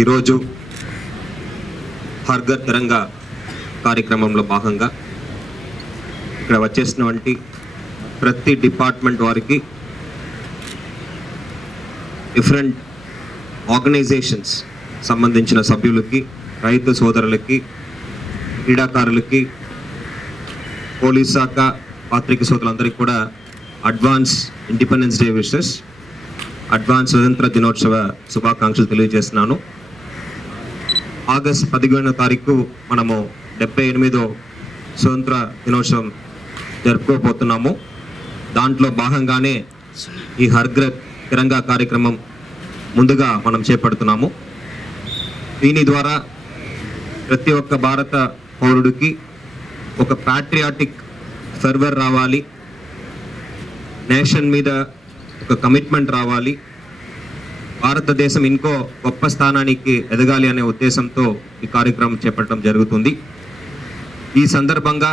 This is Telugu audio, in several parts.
ఈరోజు హర్ ఘర్ తిరంగా కార్యక్రమంలో భాగంగా ఇక్కడ వచ్చేసినటువంటి ప్రతి డిపార్ట్మెంట్ వారికి, డిఫరెంట్ ఆర్గనైజేషన్స్ సంబంధించిన సభ్యులకి, రైతు సోదరులకి, క్రీడాకారులకి, పోలీస్ శాఖ, పాత్రిక సోదరులందరికీ కూడా advance independence day wishes, advance స్వతంత్ర దినోత్సవ శుభాకాంక్షలు తెలియజేస్తున్నాను. ఆగస్ట్ 15వ తారీఖు మనము 78వ స్వతంత్ర దినోత్సవం జరుపుకోబోతున్నాము. దాంట్లో భాగంగానే ఈ హర్ ఘర్ తిరంగా కార్యక్రమం ముందుగా మనం చేపడుతున్నాము. దీని ద్వారా ప్రతి ఒక్క భారత పౌరుడికి ఒక ప్యాట్రియాటిక్ ఫెర్వర్ రావాలి, నేషన్ మీద ఒక కమిట్మెంట్ రావాలి, భారతదేశం ఇంకో గొప్ప స్థానానికి ఎదగాలి అనే ఉద్దేశంతో ఈ కార్యక్రమం చేపట్టడం జరుగుతుంది. ఈ సందర్భంగా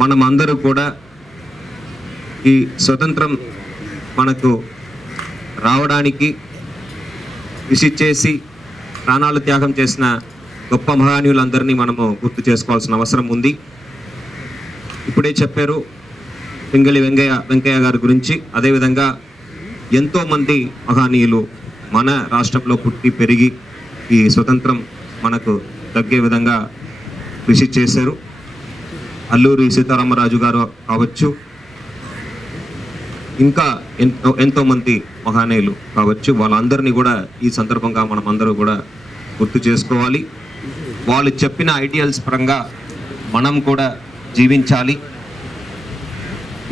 మనం అందరూ కూడా ఈ స్వతంత్రం మనకు రావడానికి కృషి చేసి ప్రాణాలు త్యాగం చేసిన గొప్ప మహనీయులందరినీ మనము గుర్తు చేసుకోవాల్సిన అవసరం ఉంది. ఇప్పుడే చెప్పారు పింగళి వెంకయ్య గారి గురించి. అదేవిధంగా ఎంతోమంది మహనీయులు మన రాష్ట్రంలో పుట్టి పెరిగి ఈ స్వతంత్రం మనకు తగ్గే విధంగా కృషి చేశారు. అల్లూరి సీతారామరాజు గారు కావచ్చు, ఇంకా ఎంతోమంది మహనీయులు కావచ్చు, వాళ్ళందరినీ కూడా ఈ సందర్భంగా మనం అందరూ కూడా గుర్తు చేసుకోవాలి. వాళ్ళు చెప్పిన ఐడియల్స్ పరంగా మనం కూడా జీవించాలి.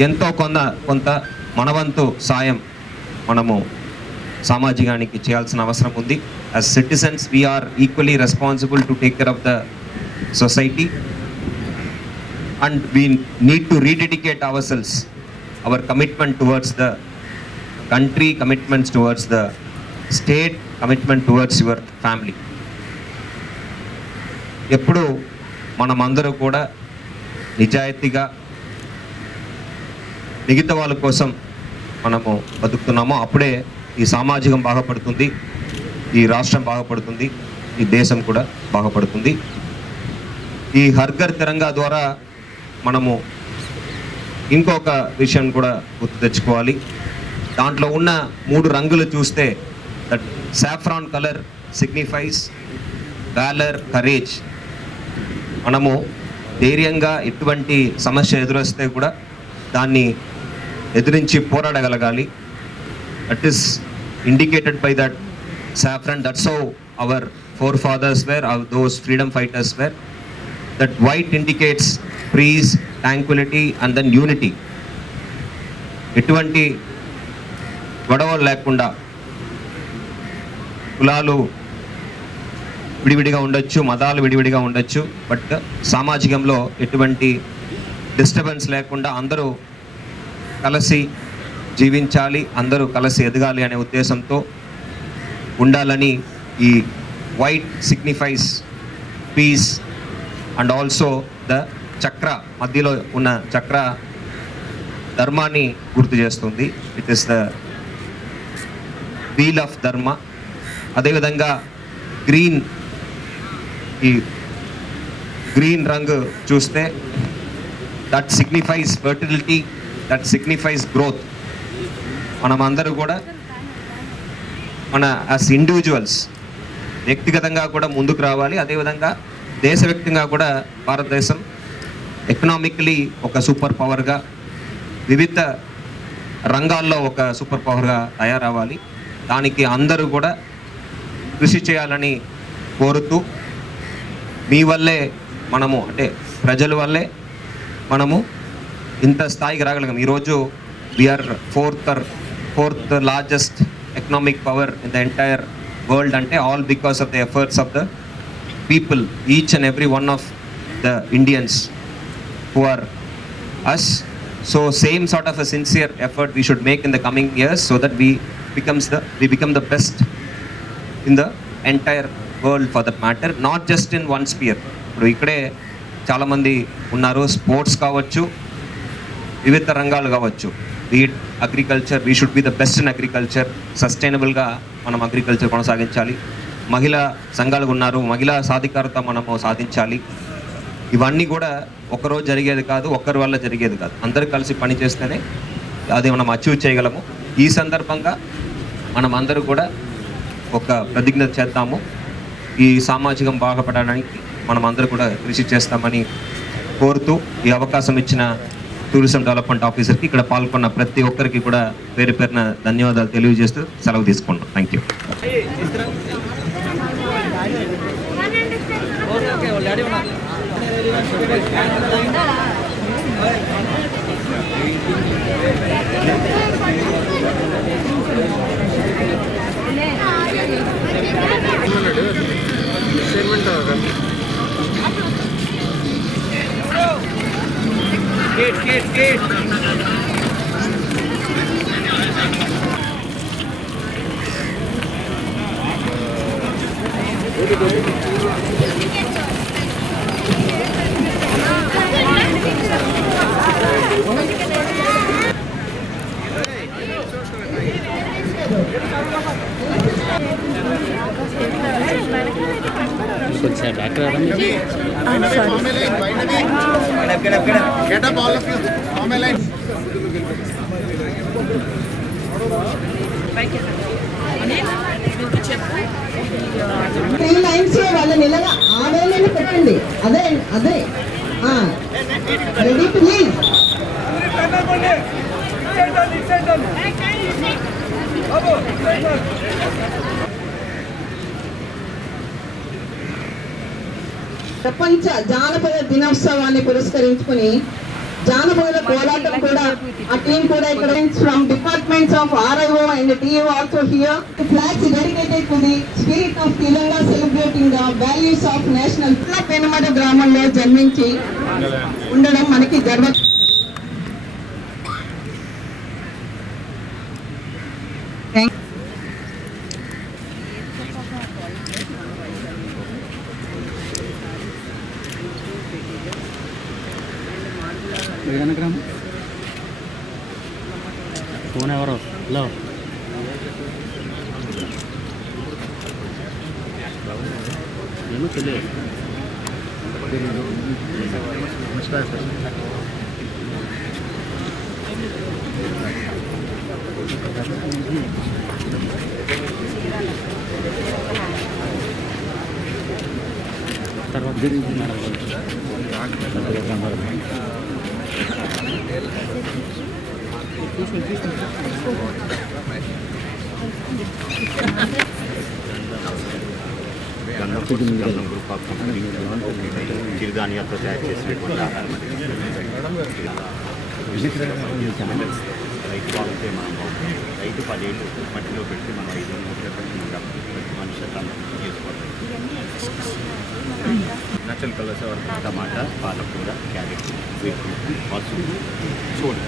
ఎంతో కొంత మనవంతు సాయం మనము సామాజికానికి చేయాల్సిన అవసరం ఉంది. As citizens we are equally responsible to take care of the society and we need to rededicate ourselves, our commitment towards the country, commitments towards the state, commitment towards your family. ఎప్పుడు మనమందరూ కూడా నిజాయితీగా మిగతా వాళ్ళ కోసం మనము బతుకుతున్నామో అప్పుడే ఈ సామాజికం బాగుపడుతుంది, ఈ రాష్ట్రం బాగుపడుతుంది, ఈ దేశం కూడా బాగుపడుతుంది. ఈ హర్ ఘర్ తిరంగా ద్వారా మనము ఇంకొక విషయం కూడా గుర్తు తెచ్చుకోవాలి. దాంట్లో ఉన్న 3 రంగులు చూస్తే that saffron colour signifies valour, courage. మనము ధైర్యంగా ఎటువంటి సమస్య ఎదురొస్తే కూడా దాన్ని ఎదిరించి పోరాడగలగాలి. That is indicated by that saffron. That's how our forefathers were, those freedom fighters were. That white indicates peace, tranquility and then unity. ఎటువంటి గొడవలు లేకుండా, కులాలు విడివిడిగా ఉండొచ్చు, మతాలు విడివిడిగా ఉండొచ్చు, బట్ సామాజికంలో ఎటువంటి డిస్టర్బెన్స్ లేకుండా అందరూ కలిసి జీవించాలి, అందరూ కలిసి ఎదగాలి అనే ఉద్దేశంతో ఉండాలని ఈ white signifies peace and also the chakra, మధ్యలో ఉన్న చక్ర ధర్మాన్ని గుర్తు చేస్తుంది. It is the wheel of dharma. అదేవిధంగా ఈ గ్రీన్ రంగు చూస్తే that signifies fertility, that signifies growth. మనమందరూ కూడా మన యాజ్ ఇండివిజువల్స్ వ్యక్తిగతంగా కూడా ముందుకు రావాలి. అదేవిధంగా దేశవ్యాప్తంగా కూడా భారతదేశం ఎకనామికలీ ఒక సూపర్ పవర్గా, వివిధ రంగాల్లో ఒక సూపర్ పవర్గా తయారవ్వాలి. దానికి అందరూ కూడా కృషి చేయాలని కోరుతూ, మీ వల్లే మనము, అంటే ప్రజల వల్లే మనము ఇంత స్థాయికి రాగలిగాం. ఈరోజు we are fourth largest economic power in the entire world, ante all because of the efforts of the people, each and every one of the Indians who are us. So same sort of a sincere effort we should make in the coming years so that we become the best in the entire world for that matter, not just in one sphere. ఇప్పుడు ఇక్కడే చాలామంది ఉన్నారు, స్పోర్ట్స్ కావచ్చు, వివిధ రంగాలు కావచ్చు. Be it agriculture, we should be the best in agriculture. సస్టైనబుల్గా మనం అగ్రికల్చర్ కొనసాగించాలి. మహిళా సంఘాలు ఉన్నారు, మహిళా సాధికారత మనము సాధించాలి. ఇవన్నీ కూడా ఒకరోజు జరిగేది కాదు, ఒక్కరి వల్ల జరిగేది కాదు. అందరూ కలిసి పని చేస్తేనే అది మనం అచీవ్ చేయగలము. ఈ సందర్భంగా మనం అందరూ కూడా ఒక ప్రతిజ్ఞ చేద్దాము. ఈ సామాజికం బాగుపడడానికి మనం అందరూ కూడా కృషి చేస్తామని కోరుతూ ఈ అవకాశం ఇచ్చిన టూరిజం డెవలప్మెంట్ ఆఫీసర్కి, ఇక్కడ పాల్గొన్న ప్రతి ఒక్కరికి కూడా పేరు పేరున ధన్యవాదాలు తెలియజేస్తూ సెలవు తీసుకుంటాం. Thank you. వాళ్ళని ఇలాగా ఆవేళ పెట్టండి. అదే అదే రెడీ ప్లీజ్. ప్రపంచ జానపద దినోత్సవాన్ని పురస్కరించుకుని జానపదుల కోలాటం కూడా ఆ టీం కూడా ఇక్కడ from departments of RIO and TO also here. Flags dedicated to the spirit of Telangana celebrating the values of national. Penumada గ్రామంలో జన్మించి ఉండడం మనకి గర్వ. ఫోన్ ఎవరు? హలో, ఏమో తెలియదు. తర్వాత గంధం గ్రూప్ ఆఫ్ కంపెనీ చిరుధాన్యాలతో తయారు చేసినటువంటి ఆహారం. రైతు బాగుంటే మనం బాగుంటాం. రైతు 10 ఏళ్ళు మట్టిలో పెట్టి మనం 5 ఏళ్ళు ముట్టిలో పెట్టి మనుషులు చేసుకోవాలి. నచ్చలు కలర్స్ టమాటా, పాలకూర, క్యారెట్, బీట్రూట్, పసుపు, చూడు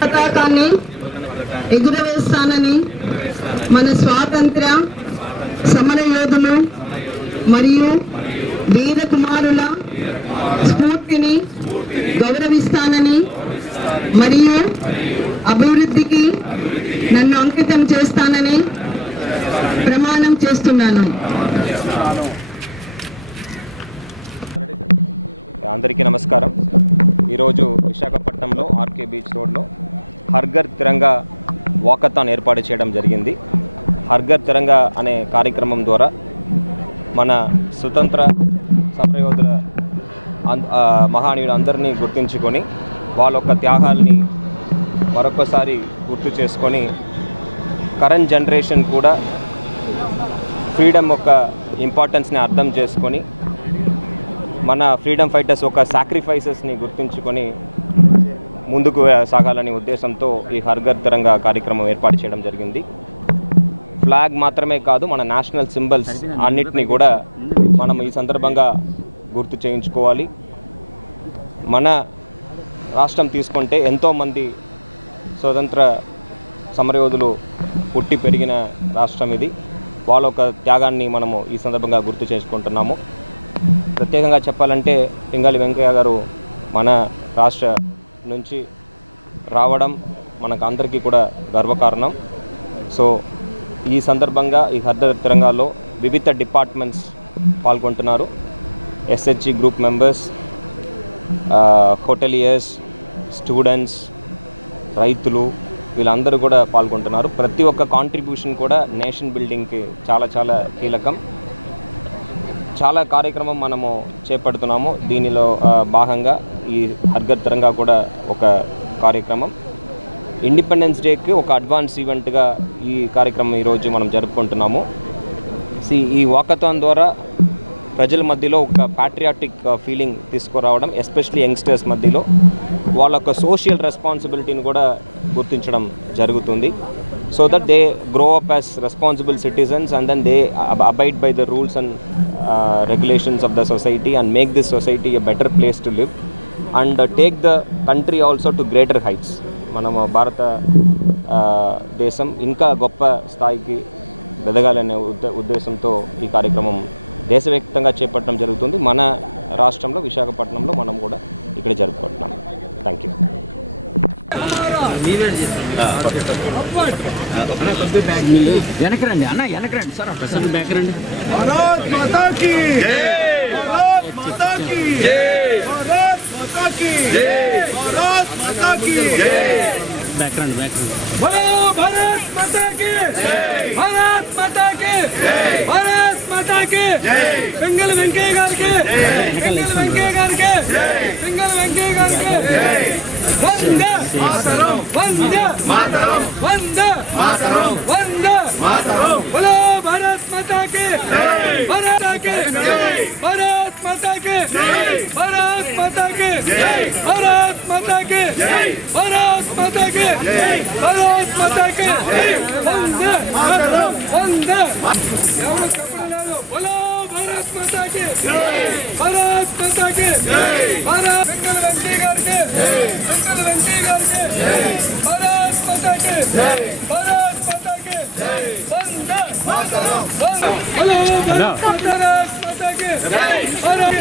పతాకాన్ని ఎగురవేస్తానని మన స్వాతంత్ర్య సమర యోధులు మరియు వీర కుమారుల స్ఫూర్తిని గౌరవిస్తానని మరియు అభివృద్ధికి నన్ను అంకితం చేస్తానని ప్రమాణం చేస్తున్నాను. అందరికీ నమస్కారం. ఈరోజు విశాఖపట్నంలో ఆర్కే బీచ్ రోడ్లో హర్ఘర్ తిరంగా వాకథాన్ ఏర్పాటు చేయడం జరిగింది. హర్ఘర్ తిరంగా అనే కార్యక్రమం ద్వారా మన స్వతంత్ర సమరయోధుల మహానీయులు అందరినీ గుర్తించుకొని వాళ్ళ యొక్క త్యాగాల్ని మరొకసారి గుర్తు చేసుకొని కరెంట్ జనరేషన్ కూడా ఫ్రీడమ్ యొక్క ఇంపార్టెన్స్ని అర్థం చేసుకొని మన ఫ్రీడమ్ ఫైటర్స్ ఒక సాక్రిఫైసెస్ని గుర్తుంచుకొని ముందుకు సాగాలనే ఉద్దేశంతో ఈ హర్ఘర్ తిరంగా కార్యక్రమం ఏర్పాటు చేయడం జరిగింది. ఫ్లాగ్ మాత్రమే కాదు, మన నేషనల్ సింబల్స్ అన్నిటినీ కూడా మనం ఈ సందర్భంగా గుర్తు చేయించుకోవాలి. మన రాష్ట్రం తీసుకుంటే ఎంతోమంది స్వతంత్ర సమరయోధులు పుట్టి పెరిగిన రాష్ట్రం ఇది. వాళ్ళ ఒక త్యాగాన్ని మనము ఈ సందర్భంగా గుర్తు చేసుకుంటున్నాము. ప్రత్యేకంగా చెప్పాలంటే పింగళి వెంకయ్య గారు మన రాష్ట్ర నుంచి రావడం, మనకు అందరికీ కూడా గర్వకారణం. సో ఈ సందర్భంగా ఈ హర్ఘర్ తిరంగాలో వివిధ డిపార్ట్మెంట్స్ పాల్గొంటున్నారు. SHG group members, hoteliers, students, రైతులు వీళ్ళందరూ కూడా పాల్గొంటున్నారు. ప్రతి ఒక్క కాంట్రిబ్యూషన్ కూడా నేషన్ బిల్డింగ్కి చాలా చాలా కీలకం. చాలా కార్యక్రమం మనము చేపడుతున్నాము. దీనిలో భాగంగా ఈ హర్ఘర్ తిరంగా కూడా ఒక కార్యక్రమం. ఇండిపెండెన్స్ డేకి ఒక అడ్వాన్స్ ఈవెంట్గా ఈ కార్యక్రమం ఈరోజు మనం జరుపుకుంటున్నాము. ఈ వాకథాన్ ద్వారా ప్రజల మధ్యలో ఒక ప్యాట్రియాటిక్ ఫీలింగ్ తీసుకురావడం, ఎస్పెషలీ యంగ్స్టర్స్ మధ్యలో వాళ్ళ యొక్క సోషల్ రెస్పాన్సిబిలిటీని కూడా గుర్తించడం జరుగుతుంది. So that they grow up as responsible citizens and then they abide by the rules and regulations of the society and make this society a better place to live and take the country also to greater heights. మనము భారత దేశం ఇంకా గొప్ప స్థాయికి ఎదగాలనే ఉద్దేశంతో ఈ కార్యక్రమం దేశవ్యాప్తంగా చేపట్టడం జరుగుతుంది. మన రాష్ట్రంలో విశాఖపట్నంలో మనం కూడా ఇక్కడ జరుపుకుంటున్నాం. Thank you. వెనకరండి అన్న, వెనకరండి సార్, ప్రసాద్ బ్యాక్ రండి. బ్యాక్ రండి, బ్యాక్ రండి. సింగల్ వెంకయ్య గారికి, వెంకయ్య గారికి, సింగల్ వెంకయ్య గారికి. వందే మాతరం, వందే మాతరం, వందే మాతరం. బోలో భారత్ మాతా కీ, భారత్ మాతా కీ, భారత్ మాతా కీ, భారత్ మాతా కీ, భారత్ మాతా కీ, భారత్ మాతా కీ, భారత్ మాతా కీ. వందే మాతరం, వందే బోలో భారత్ మాతా కీ, భారత్ మాతా కీ, భారత్. సింగల్ వెంకయ్య గారికి, సింగల్ వెంకయ్య గారికి, భారత్ మాతా కీ, భారత్ మాతా కీ. వందే మాతరం, బోలో భారత్ మాతా కీ, భారత్.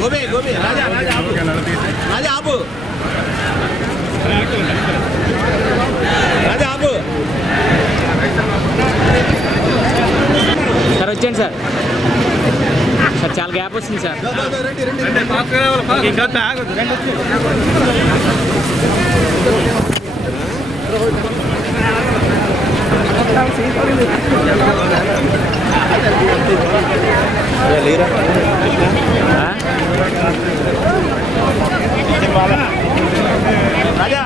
गोभी गोभी राजा राजा आप राजा आप राजा आप సార్ వచ్చేయండి సార్. సార్ చాలా గ్యాప్ వస్తుంది సార్. राजा